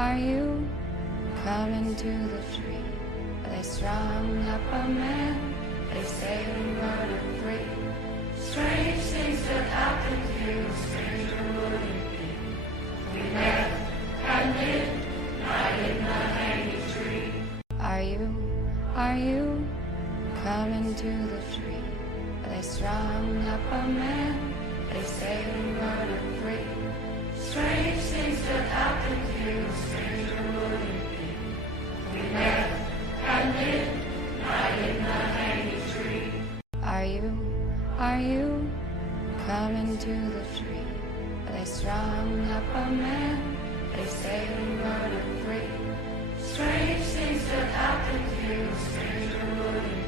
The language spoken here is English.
Are you coming to the tree? They strung up a man, they say we murdered 3. Strange things that happened here, stranger would it be? We met and lived right in the hanging tree. Are you coming to the tree? They strung up a man, they say we murdered 3. Strange things that happened here, stranger would it be? We met and lived right in the hanging tree. Are you coming to the tree? They strung up a man, they say we murdered 3. Strange things that happened here, stranger would it be?